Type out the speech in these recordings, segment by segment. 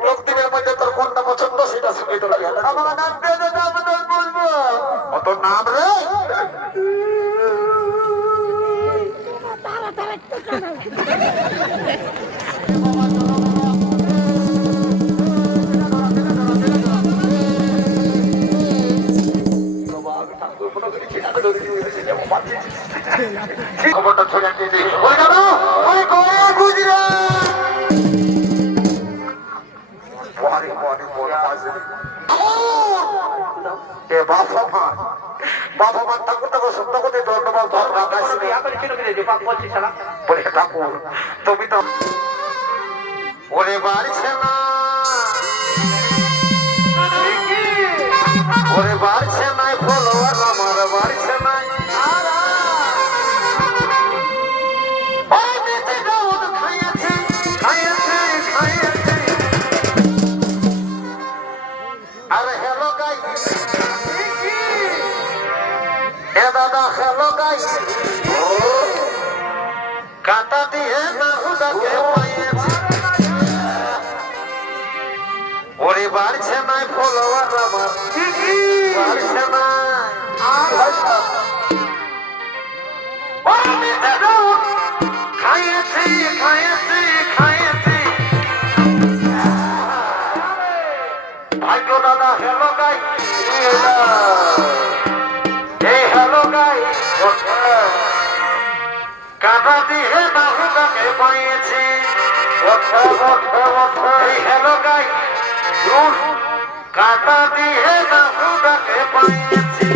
লোকদিনের মধ্যে তোর কোনটা পছন্দ সেটা শুনে তোর আমার নাম পেয়ে নাম বলবো অত নাম রে খবরটা ছড়িয়ে দিয়ে দিই ওই দাদা ওই কয়ে গুজরা বাড়ি বাড়ি বড় মাঝে এ বাবা মা বাবা মা ঠাকুর ঠাকুর সত্য করতে ধন্যবাদ বাবা কাছে বলে ঠাকুর তুমি তো ওরে বাড়ছে না ওরে বাড়ছে নাই ফলোয়ার আমার বাড়ছে নাই আরে হ্যালো গাই এ দাদা হ্যালো গাই কাটা দিয়ে না হুদাকে পাইয়েছে ওরে বাড়ছে নাই ফলোয়ার আমার বাড়ছে না খাইয়েছি খাইয়েছি খাইয়েছি ভাগ্য দাদা হ্যালো গাই এই হ্যালো গাই কাটা দিয়ে না হুদাকে পাইয়েছি এই হ্যালো গাই কাটা দিয়ে না হুদাকে পাইয়েছি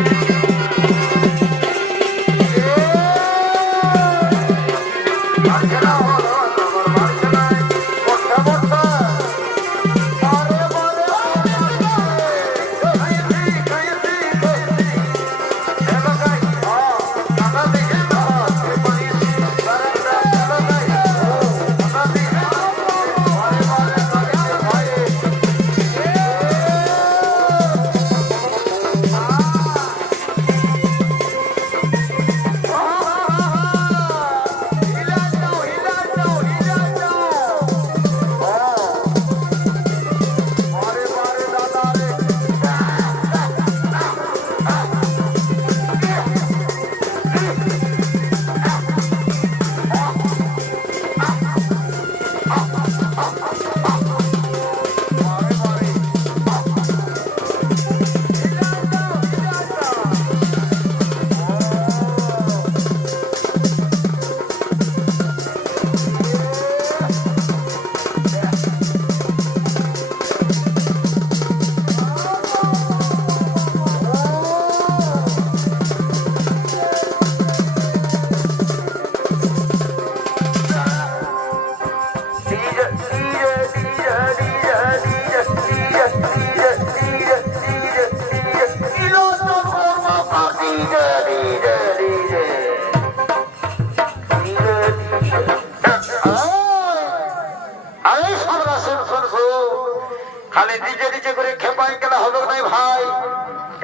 খালি নিজে নিজে করে খেপাই গেলে হবে নাই ভাই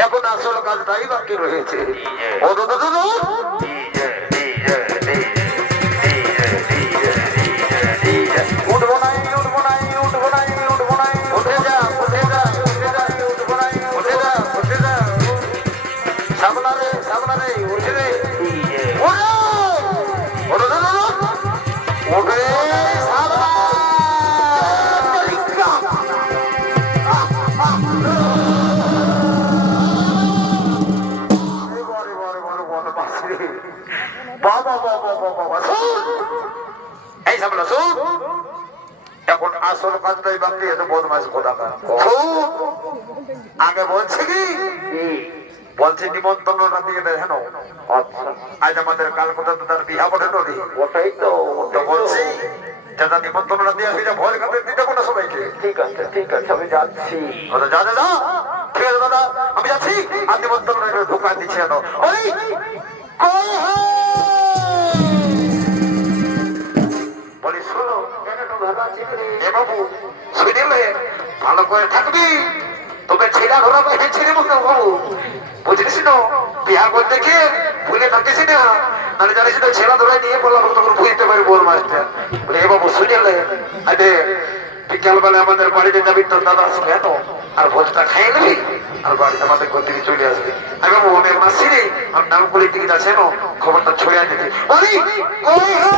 এখন আসল কাজটাই বাকি রয়েছে উঠবো নাই উঠবো নাই উঠবো নাই উঠবো নাই উঠে যা উঠে যা উঠে যা উঠবো নাই উঠে যা উঠে যা সামনারে সামনারে উঠে রে উঠে এখন আসল কাজটাই বাকি এত বদমাস কোথাকার আগে বলছি কি বলছি নিমন্ত্রণটা দিয়ে দেয় হেন আজ আমাদের কালকাতা তো তার বিহা বটে নদী ওটাই তো বলছি যেটা নিমন্ত্রণটা দিয়ে আসি ভয় কাপে দিতে কোনো সবাইকে ঠিক আছে আমি যাচ্ছি যা যা ঠিক আছে দাদা আমি যাচ্ছি আর নিমন্ত্রণটা ঢোকা দিচ্ছি হেন ওই বলি শোনো বাবু শুনিলে ভালো করে থাকবি তোকে ছেড়া ধরা পাই ছেড়ে মতো বাবু বুঝলিস না বিহার করতে গিয়ে ভুলে থাকিস না মানে জানিস না ছেড়া ধরা নিয়ে বললাম তখন বুঝতে পারি বল মাস্টার বলে এ বাবু শুনিলে আরে বিকালবেলা আমাদের বাড়িতে যাবি তোর দাদার সঙ্গে এত আর ভোজটা খাইয়ে নেবি আর বাড়িতে আমাদের ঘর থেকে চলে আসবি। আমি বাবু আমি মাসি রে আর নাম করে টিকিট আছে না খবরটা ছড়িয়ে দিবি বলি কই হে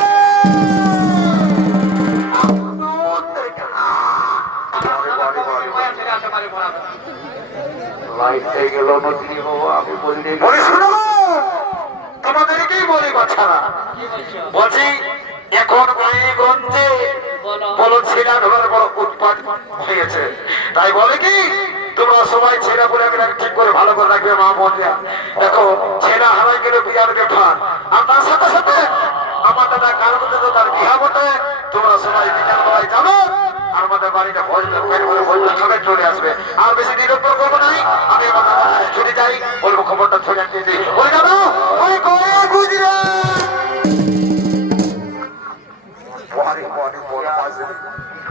লাইট হয়ে গেল নদী বাবা আমি বলি বলি শুনো তোমাদেরকেই বলি বাচ্চারা বলছি এখন গ্রন্থে বলো ছেড়া ধরার বড় উৎপাদ হয়েছে তাই বলে কি তোমরা সবাই ছেড়া বলে ঠিক করে ভালো করে রাখবে মা বোনরা। দেখো ছেড়া হারাই গেলে বিয়ারকে ফান আর তার সাথে সাথে আমার দাদা কার মধ্যে তো তার বিহা বটে তোমরা সবাই বিকাল বেলায় যাবো আর আমাদের বাড়িতে ভোজ খাবে চলে আসবে। আর বেশি নিরন্তর করবো নাই আমি আমার দাদা ছুটে যাই বলবো খবরটা ছড়িয়ে দিয়ে দিই বলে যাবো ওই করে বুঝলে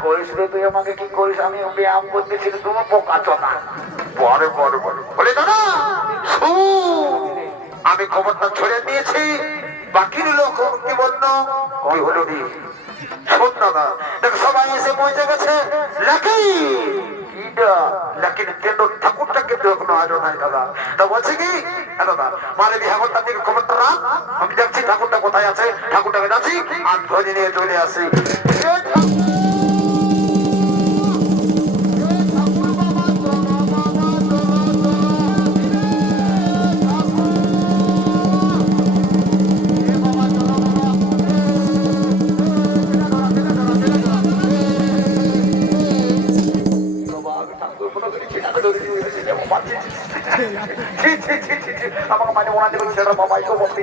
করিস রে তুই আমাকে কি করিস আমি ব্যায়াম করতেছি তুমি বোকাচ্ছ না পরে পরে বলে দাদা আমি খবরটা ছড়িয়ে দিয়েছি বাকি লোক কি বললো কি হলো রে শোন দাদা দেখ সবাই এসে পৌঁছে গেছে লাকি লাকি ঠাকুরটা কিন্তু এখনো আজও নাই দাদা তা বলছে কি দাদা মানে বিহাগরটা থেকে খবরটা রাখ আমি দেখছি ঠাকুরটা কোথায় আছে ঠাকুরটাকে যাচ্ছি আর ধরে নিয়ে চলে আসি। আমাকে মানে মনে দেবেন সেটা বাবাই তো বলবে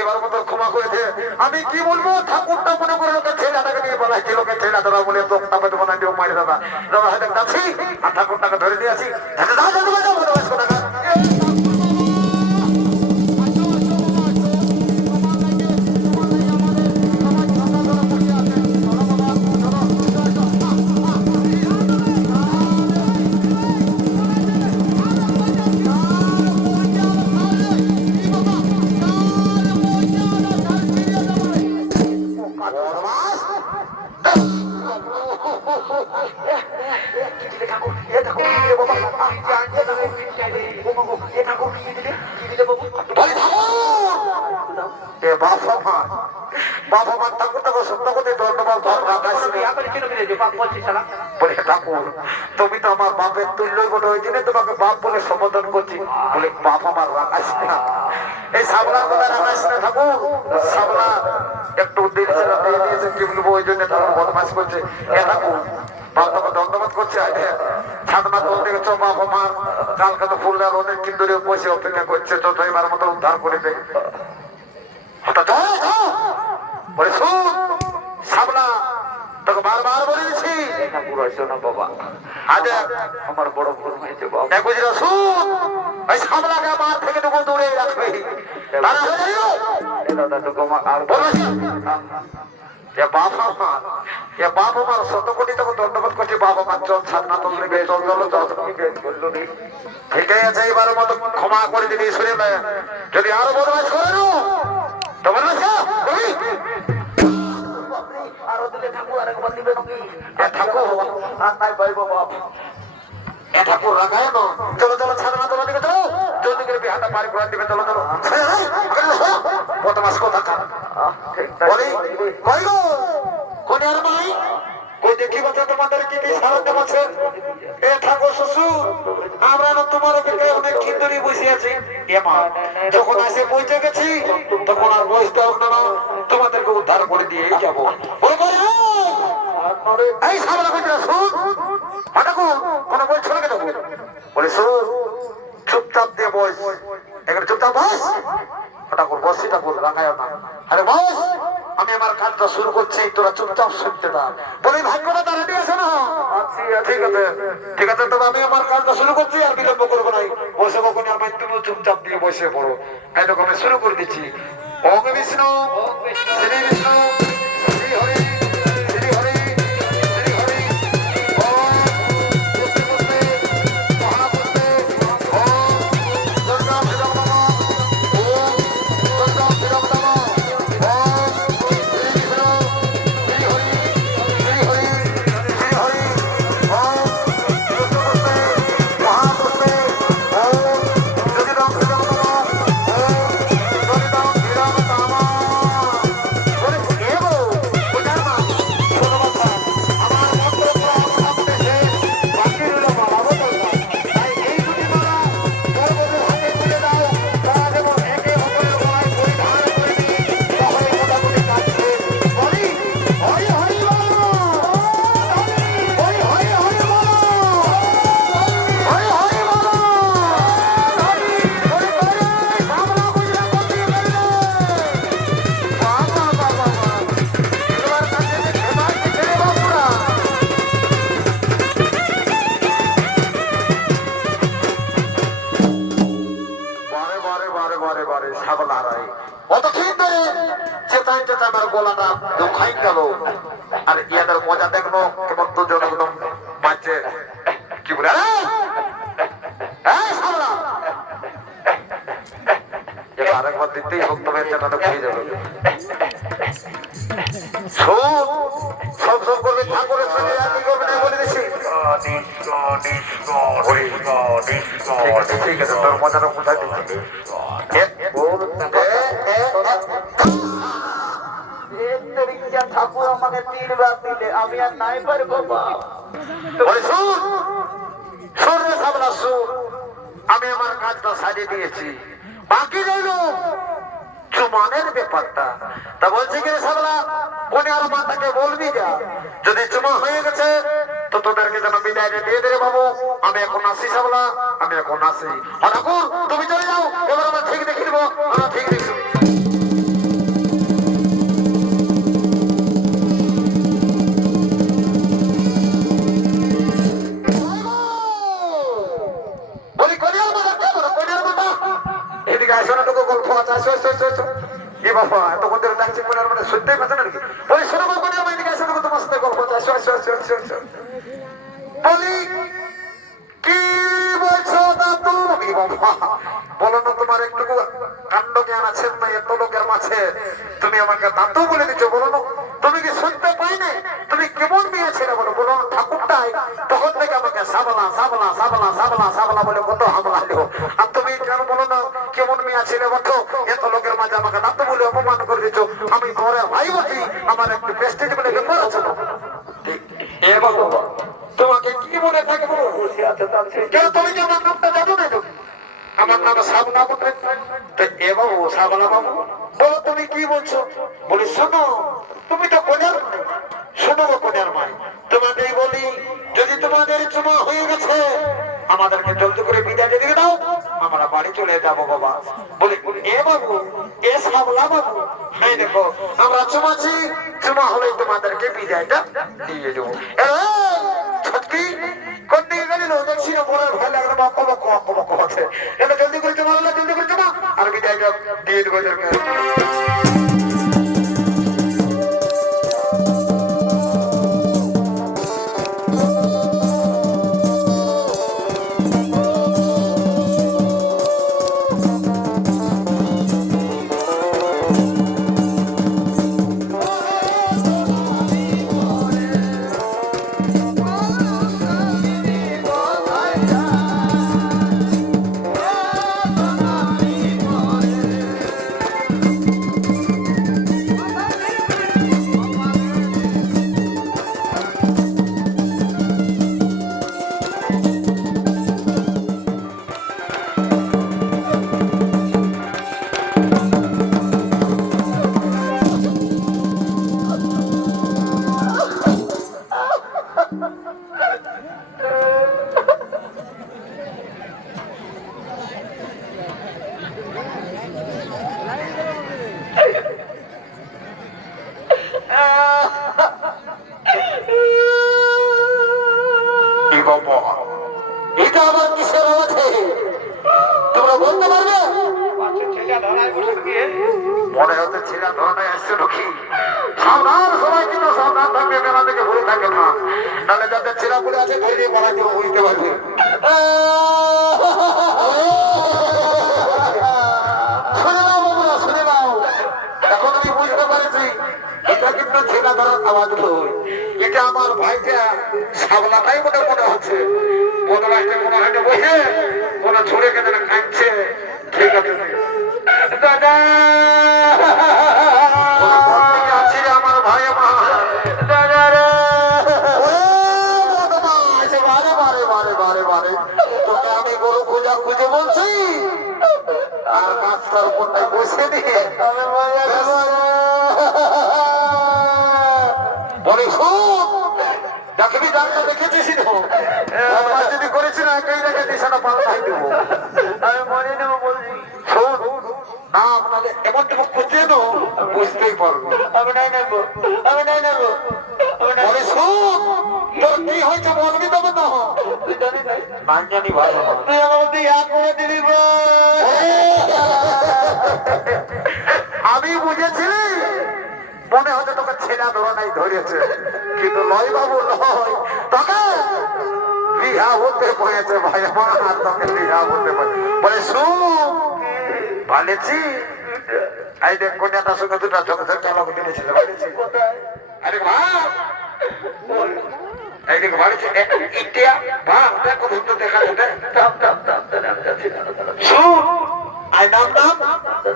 এবার মতো ক্ষমা করে দে আমি কি বলবো ঠাকুরটা মনে করে লোকের ছেলেটাকে নিয়ে বলাইছি লোকের ছেলে দাদা বলে তোকে বানাই দেবো মারি দাদা দাদা হয়তো যাচ্ছি আর ঠাকুরটাকে ধরে দিয়ে আসি তুমি তো আমার বাপের তুল্যই বলে ওই জন্য তোমাকে বাপ বলে সম্বোধন করছি বলে বাপ আমার রাখাইস না এই সাবলার কথা রাখাইস না ঠাকুর সাবলা একটু দিয়েছে কি বলবো ওই জন্য ঠাকুর বদমাস করছে এ ঠাকুর বাপ তোকে ধন্যবাদ করছে ছাদনা তো দেখেছ বাপ আমার কালকে তো ফুলদার অনেক কিন্তু বসে অপেক্ষা করছে তো এবার মতো উদ্ধার করে দে বলে শুন সাবলা তোকে বারবার বলে দিচ্ছি না বাবা আজ আমার বড় ভুল হয়েছে বাবা শুন ওই সাবলাকে আমার থেকে টুকু দূরে রাখবে দাদা টুকু আর বাপ আমার শত কোটি তোকে ধন্যবাদ করছি বাবা আমার চল ছাদনা তোল নেবে চল চল ঠিকই আছে এবার মতো ক্ষমা করে দিবি শুনে যদি আরো বদমাশ করে নো তোমার আরো দিলে ঠাকুর আরেকবার দিবে নাকি ঠাকুর আর নাই পাইবো বাপ এ ঠাকুর রাখায় না চলো চলো ছাদনা তোলা দিবে চলো জলদি করে বিহাটা পারি করে দিবে চলো চলো বদমাশ কথা বলি কই গো কোন আর নাই কই দেখি বাচ্চা তোমাদের কি কি সারা দেবাছে এ ঠাকুর শ্বশুর আমরা না তোমার দিকে অনেক খিন্দুরি বসে আছি এ মা যখন আসে পৌঁছে গেছি তখন আর বসতে হবে না তোমাদেরকে উদ্ধার করে দিয়েই যাবো এই সামনে কইরা শুন ঠাকুর কোন বলছো না কেন বলে শুন চুপচাপ দিয়ে বস এখানে চুপচাপ বস ঠাকুর বসি ঠাকুর রাখায় না আরে বস আমি আমার কাজটা শুরু করছি তোরা চুপচাপ শুনতে থাক বলি ভাগ্যটা তারা দিয়েছে না ঠিক আছে তবে আমি আমার কাজটা শুরু করছি আর বিলম্ব করবো নাই বসে কখন আর তুমি চুপচাপ দিয়ে বসে পড়ো এরকম আমি শুরু করে দিচ্ছি ওম বিষ্ণু শ্রী বিষ্ণু শ্রী হরি শ্রী হরি শ্রী হরি ওম পুষ্পে পুষ্পে মহাপুষ্পে ওম দুর্গা বারে বারে বারে সাবলা রাই অত ঠিক ধরে চেতাই চেতা আমার গলাটা দুখাই গেল আর ইয়াদের মজা দেখলো কেমন দুজন একদম বাচ্চে কি বলে সাবলা আরেকবার দিতেই বক্তব্যের চেতাটা খেয়ে যাবে সব সব করবে ঠাকুরের সঙ্গে একই করবে না বলে দিচ্ছি ঠিক আছে তোর মজাটা কোথায় দিচ্ছি ঠাকুর আমাকে 3 বার দিলে আমি আর নাই পারবো আমি আমার কাজটা সাজিয়ে দিয়েছি বাকি রইল চুমানের ব্যাপারটা তা বলছি কি সাবলা কোনে আর মাতাকে বলবি যা যদি চুমা হয়ে গেছে তো তোদেরকে যেন বিদায় দিয়ে দে বাবু আমি এখন আসি সাবলা আমি এখন আসি ঠাকুর তুমি চলে যাও এবার আমরা ঠিক দেখে নেবো আমরা ঠিক দেখি তোমার একটু কাণ্ড জ্ঞান আছে না এত লোকের মাঝে তুমি আমাকে দাঁতও বলে দিচ্ছ বলো না তুমি কি শুনতে পাই না তুমি কেমন মেয়ে ছেলে বলো বলো ঠাকুরটাই তখন থেকে আমাকে সাবলা সাবলা সাবলা সাবলা সাবলা বলে কত হামলা দিও আর তুমি কেন বলো না কেমন মেয়ে ছেলে বলো এত লোকের মাঝে আমাকে দাঁত বলে অপমান করে দিচ্ছ আমি ঘরে ভাই বলি আমার একটু প্রেস্টিজ বলে ব্যাপার আছে না এ বাবা তোমাকে কি মনে থাকবো কেন তুমি কি আমার নামটা জানো না আমার নাম সাবনা বটে তো এ বাবু সাবনা বাবু বলো তুমি কি বলছো বলি শোনো তুমি তো কোনের শোনো কোনের মাই তোমাকেই বলি যদি তোমাদের চুমা হয়ে গেছে আমাদেরকে জলদি করে বিদায় দিয়ে দাও আমরা বাড়ি চলে যাবো বাবা বলি এ বাবু এ সাবলা বাবু হ্যাঁ দেখো আমরা চুমাছি চুমা হলে তোমাদেরকে বিদায়টা দিয়ে দেবো ছটকি কোন দিকে গেল দেখছি না বড় ভয় লাগলো বক হচ্ছে এটা জলদি করে জমা হলো জলদি করে জমা আর বিদায়টা দিয়ে দেবো এদেরকে এটা আবার কিসের আছে তোমরা বলতে পারবে মনে হচ্ছে ছেলে ধরনায় আসছে নাকি সাবধান সবাই কিন্তু সাবধান থাকবে মেলা থেকে ভুলে থাকে না নাহলে যাদের ছেলা পড়ে আছে ধরে পাড়া দিয়ে বুঝতে পারবে শুনে নাও বাবুরা শুনে নাও এখন আমি বুঝতে পারছি এটা কিন্তু ছেলা ধরার আওয়াজ নয় এটা আমার ভাইটা সাবলাটাই মনে মনে হচ্ছে কোন রাস্তায় কোনো হাটে বসে কোন ছড়ে কেন কাঁদছে ঠিক আছে দাদা আমার ভাই দাদা রে বারে বারে বারে বারে বারে তোকে আমি গরু খোঁজা খুঁজে বলছি আর গাছটার উপরটাই বসে দিয়ে বলে দেখবি ডাক্তার দেখেছিস যদি করেছি না একই দেখেছিস না পাল্টাই দেবো আমি মনে নেবো বলছি শোন না আপনাদের এমন তুমি খুঁজে নো বুঝতেই পারবো আমি নাই নেবো আমি নাই নেবো বলে শোন তোর কি হয়েছে বলবি তবে না জানি নাই জানি ভালো তুই আমার এক করে দিবি আমি বুঝেছিলি মনে হচ্ছে তোকে ছেড়া ধরনাই ধরেছে, কিন্তু লয় বাবু লয়, তোকে বিহা হতে হয়েছে ভাই আমার, আর তোকে বিহা হতে বলে শুন বলেছি এই দেখ কোনটার সঙ্গে দুটা ঝকঝক চালক কিনেছিল বলেছি। আরে ভাব এই দেখ বলেছি ইন্ডিয়া ভাব দেখো তো দেখা যাবে শুন আই নাম নাম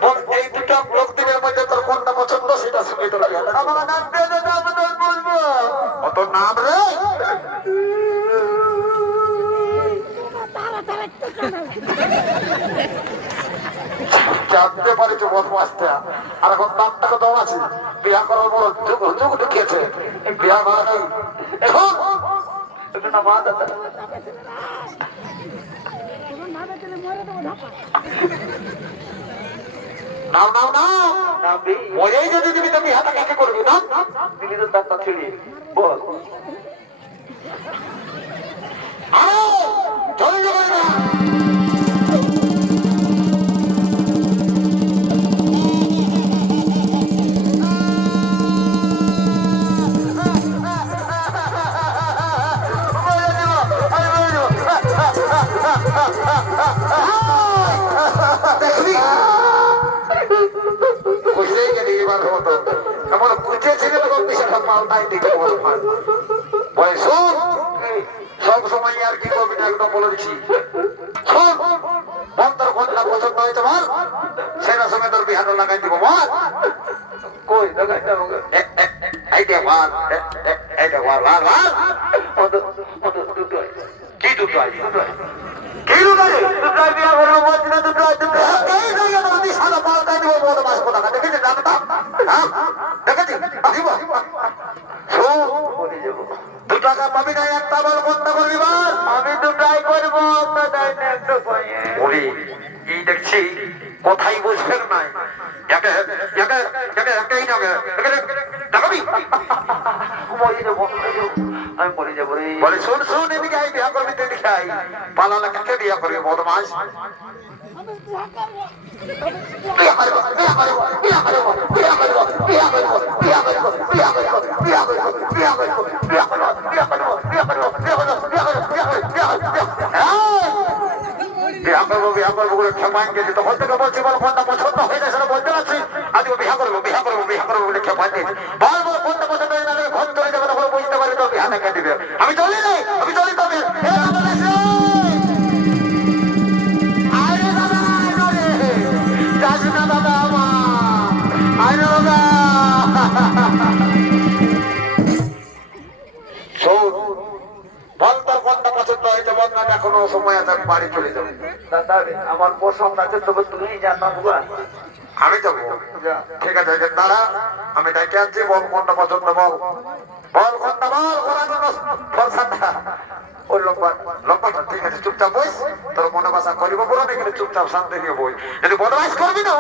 বল এই দুটো লোকদের মধ্যে তোর কোনটা পছন্দ সেটা সঙ্গে তোর বিয়ে হবে। আমার নাম দে দে নাম তোর বলবো কত নাম রে জানতে পারিছো বদমাসটা, আর এখন নামটাকে দম আছে বিয়া করার বড় যুগ ঢুকিয়েছে বিয়া করা নেই। নাও নাও নাও মরেই যদি দিবি তো বিহাটা কাকে করবি না দিলি তো তার ছিড়ি বল আরে চলে যাবে না দেখবি বুঝলেই গেলি এবার হতো এমন বুঝেছিল তখন বিশাল মালটাই দিকে বলে শোন সব সময় আর কি করবি না একদম বলে দিচ্ছি শোন বন্ধর ঘটনা পছন্দ হয়েছে বল সেটা সঙ্গে তোর বিহাটা লাগাই দিব বল কই লাগাই দেবো এইটা বল এইটা বল বল বল কি দুটো আছে কি দুটো দুটো বিয়া করবো বলছি না দুটো দুটো এই জায়গা নদী সাদা পাল্টাই দিব বড় মাস কোথা দেখেছি জানো তো হ্যাঁ দেখেছি দিব দু টাকা পাবি না একটা বল বন্ধ করবি বল আমি দুটাই করবো ওরে এই দেখছি কোথায় বুঝবেন নাই একে একে একে একটাই নামে দেখাবি আমি মরে যাবো রে বলে শুন শুন এদিকে আই বিয়া করবি তুই দেখে আই পালালে কাকে বিয়া করবি বদমাস বিয়া করবো বিয়া করবো বিয়া করবো বিয়া করবো বিয়া করবো বিয়া করবো বিয়া করবো বিয়া করবো বিয়া করবো বিয়া করবো বিয়া করবো বিয়া করবো বিয়া করবো বিয়া করবো বিয়া করবো বিয়া করবো বিয়া করবো বলে ক্ষমাই গেছি তখন থেকে বলছি বল কোনটা পছন্দ হয়ে যায় সেটা বলতে পারছি আজ বিয়া করবো বিয়া করবো বিয়া করবো বলে ক্ষমাই দিয়েছি বল বল কোনটা পছন্দ হয়ে যাবে ঘর চলে যাবে তখন বুঝতে পারি তো বিয়া দেখা দিবে আমি চলি নাই আমি চলি তবে এখনো সময় আছে আমি বাড়ি চলে যাবো আমার পছন্দ আছে তবে তুমি জানো আমি যাবো ঠিক আছে দাঁড়া আমি ডেকে আনছি বল কোনটা পছন্দ বল বল কোনটা বল করার জন্য ফলসাটা ওই লম্বাটা ঠিক আছে চুপচাপ বইস তোর মনে বাসা করিব বলো না কিন্তু চুপচাপ শান্তি নিয়ে বই যদি বদমাইশ করবি না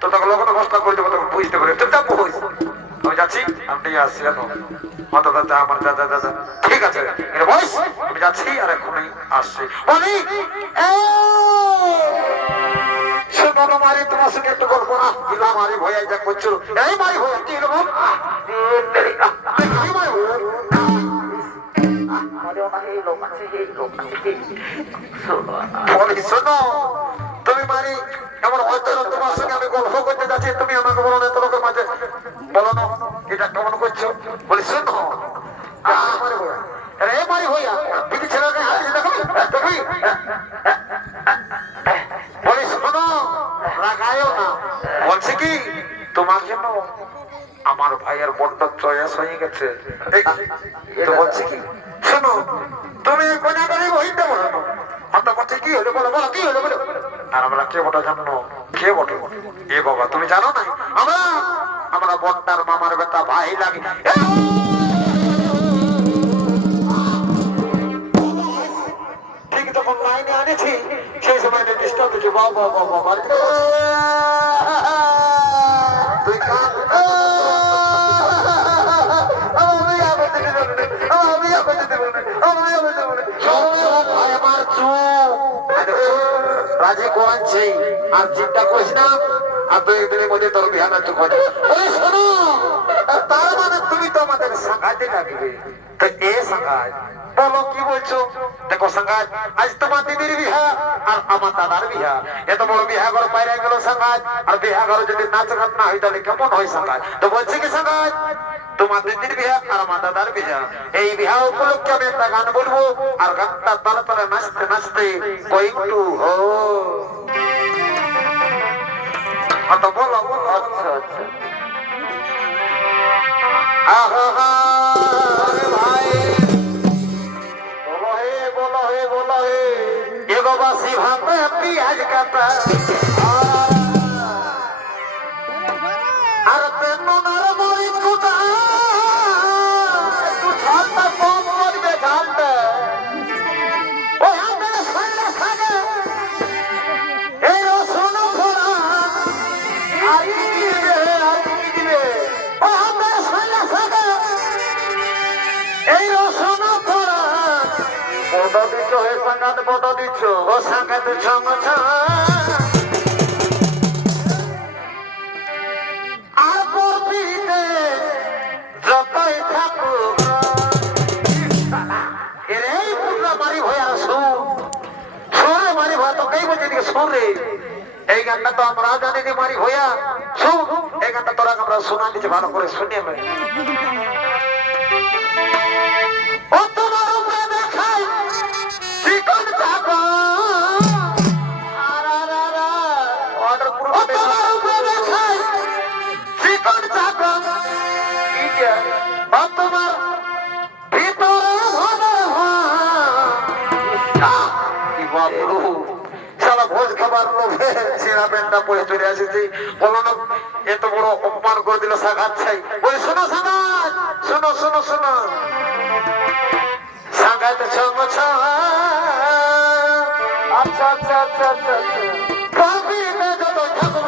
তো তোকে লগ্ন কষ্ট করে দেবো তখন বুঝতে পারি চুপচাপ বইস আমি যাচ্ছি আমি আসছি জানো মতো দাদা আমার দাদা দাদা ঠিক আছে বইস আমি যাচ্ছি আর এখনই আসছি বলি শোনো মারি তোমার সঙ্গে একটু গল্প না দিলা মারি ভয়া যা করছো এই মারি ভয়া কি রকম শোনো তুমি মারি এমন হয়তো তোমার সঙ্গে আমি গল্প করতে যাচ্ছি তুমি আমাকে বলো না তোমাকে মাঝে বলো না এটা কেমন করছো বলি শোনো মারি হইয়া দিদি ছেলেকে হাসি দেখবি দেখবি বলি শোনো রাগায়ও না বলছি কি তোমার জন্য আমার ভাইয়ের বড্ড চয়েস হয়ে গেছে তো বলছি কি শোনো তুমি কোনা করে বইতে বলো না অত কথা কি হলো বলো বলো কি হলো বলো আর আমরা কে বটা জানো কে বটে এ বাবা তুমি জানো না আমরা আমরা বড়টার মামার বেটা ভাই লাগে ঠিক তখন লাইনে আনেছি সেই সময় ডিস্টার্ব দিচ্ছি বাবা বাবা বাবা তুই রাজি করাচ্ছি আর চিন্তা করিস না আর 2 দিনের মধ্যে তোর বিয়া না তো করে আরে শোনো তার মানে তুমি তো আমাদের সাঙ্গাতে লাগবে তো এ সাঙ্গাত বলো কি বলছো দেখো সাঙ্গাত আজ তোমার দিদির বিয়া আর আমার দাদার বিয়া এত বড় বিয়া ঘর বাইরে গেল সাঙ্গাত আর বিয়া ঘর যদি নাচ গান না হয় তাহলে কেমন হয় সাঙ্গাত তো বলছি কি সাঙ্গাত তোমার দিদির বিয়া আর আমার দাদার বিয়া এই বিয়া উপলক্ষে আমি একটা গান বলবো আর গানটা তালে তালে নাচতে নাচতে কয়েকটু হো তো বলো বলো আচ্ছা আচ্ছা আহা রে ভাই বলো হে এগো বাসি ভাতে পিয়াজ কাটা আর তেনুনার মরিচ কুটা একটু ঝালটা কম করবে ঝালটা ওই হাতে খাইলে খাগে এই রসুন ফোড়া আর কি দিবে ওই হাতে খাইলে খাগে এই রসুন ফোড়া বড় দিচ্ছ হে সাঙ্গাত বড় দিচ্ছ ও সাঙ্গাত ছম ছম আর পরবিতে যতই থাকুক এর এই পুরা মারি ভয় আসু সুরে মারি ভয় তো কই বলছে দিকে সুরে এই গানটা তো আমরা জানি যে মারি ভয়া শুন এই গানটা তোরা আমরা শোনা দিতে ভালো করে শুনে লই ও তোমার উপরে দেখাই চিকন চাকা আরারারা অর্ডার পুরো ও তোমার উপরে দেখাই চিকন চাকা কি যে ও তোমার ভিতরে ভরে কি বাবু শালা ভোজ খাবার লোভে ছেঁড়া প্যান্টটা পরে চলে আসেছি বলো না এত বড় অপমান করে দিল সাগাত ছাই বলি শোনো সাগাত শোনো শোনো শোনো সাগাত ছম ছম আচ্ছা আচ্ছা আচ্ছা আচ্ছা আচ্ছা পরবিতে যত ঠাকুর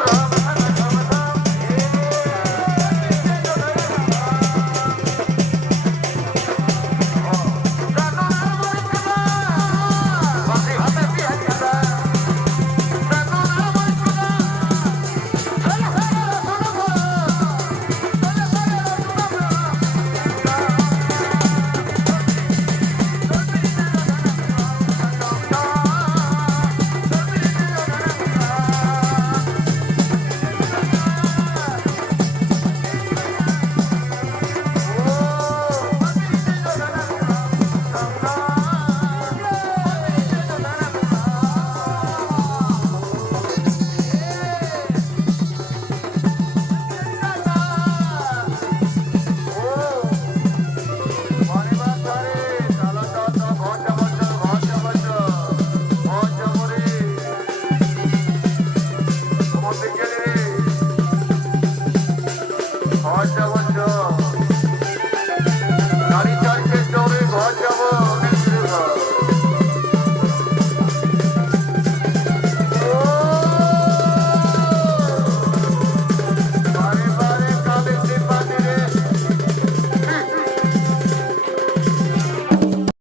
আচ্ছা